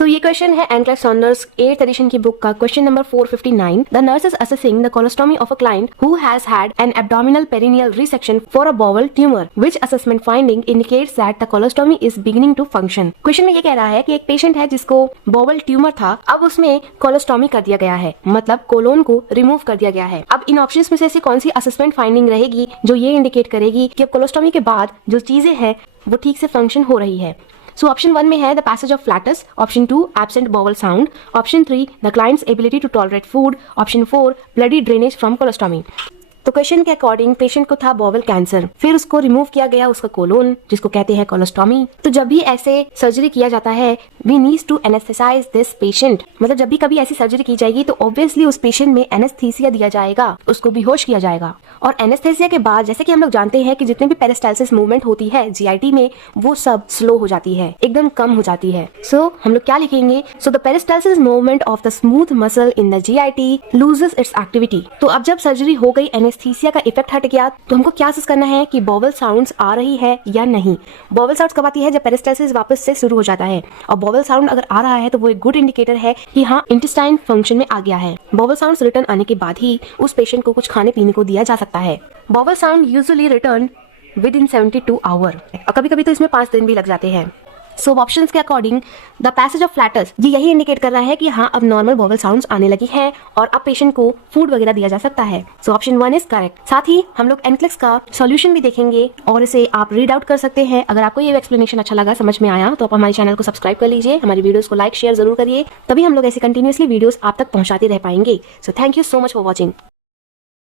सो ये क्वेश्चन है NCLEX Saunders 8th edition की बुक का question number 459। The nurse is assessing the colostomy of a client who has had an abdominal perineal resection for a bowel tumour which assessment finding indicates that the colostomy is beginning to function. Question में ये कह रहा है कि एक patient है जिसको bowel tumour था, अब उसमें कोलोस्टोमी कर दिया गया है, मतलब कोलोन को रिमूव कर दिया गया है। अब इन ऑप्शंस में से ऐसी कौन सी असेसमेंट फाइंडिंग रहेगी जो ये इंडिकेट करेगी कि कोलोस्टोमी के बाद जो चीजें हैं वो ठीक से फंक्शन हो रही है। सो ऑप्शन 1 में है the passage of flatus, option 2 absent bowel sound, option 3 the client's ability to tolerate food, option 4 bloody drainage from colostomy. तो क्वेश्चन के अकॉर्डिंग पेशेंट को था बॉवल कैंसर, फिर उसको रिमूव किया गया उसका कोलोन जिसको कहते हैं कोलोस्टोमी। तो जब भी ऐसे सर्जरी किया जाता है we needs to anaesthetise this patient, मतलब जब भी कभी ऐसी सर्जरी की जाएगी तो ऑब्वियसली उस पेशेंट में एनेस्थीसिया दिया जाएगा, उसको बेहोश किया जाएगा। और एनेस्थेसिया के बाद जैसे कि हम लोग जानते हैं कि जितने भी पेरिस्टाल्सिस मूवमेंट होती है जीआईटी में वो सब स्लो हो जाती है, एकदम कम हो जाती है। सो हम लोग क्या लिखेंगे, so the peristalsis movement of the smooth muscle in the GIT loses its activity. तो अब जब सर्जरी हो गई, एनेस्थीसिया का इफेक्ट हट गया, तो हमको क्या असेस करना है कि बॉवल साउंड्स आ रही है या नहीं। बॉवल साउंड्स कब आती है, जब पेरिस्टाल्सिस वापस से शुरू हो जाता है, और बॉवल साउंड अगर आ रहा है तो वो एक गुड इंडिकेटर है कि हाँ इंटेस्टाइन फंक्शन में आ गया है। बॉवल साउंड्स रिटर्न आने के बाद ही उस पेशेंट को कुछ खाने पीने को दिया जा सकता है। Bowel sound usually return within 72 hour, और कभी कभी तो इसमें 5 दिन भी लग जाते हैं। सो ऑप्शंस के according the passage of flats ये यही इंडिकेट कर रहा है कि हाँ अब नॉर्मल बॉवल साउंड्स आने लगी हैं और अब पेशेंट को फूड वगैरह दिया जा सकता है। So option 1 is correct. साथ ही हम लोग एनक्लेक्स का सॉल्यूशन भी देखेंगे और इसे आप रीड आउट कर सकते हैं। अगर आपको ये एक्सप्लेनेशन अच्छा लगा, समझ में आया, तो आप हमारे चैनल को सब्सक्राइब कर लीजिए, हमारी वीडियोस को लाइक शेयर जरूर करिए, तभी हम लोग ऐसे कंटिन्यूअसली वीडियोस आप तक पहुंचाते रह पाएंगे। So thank you so much for watching.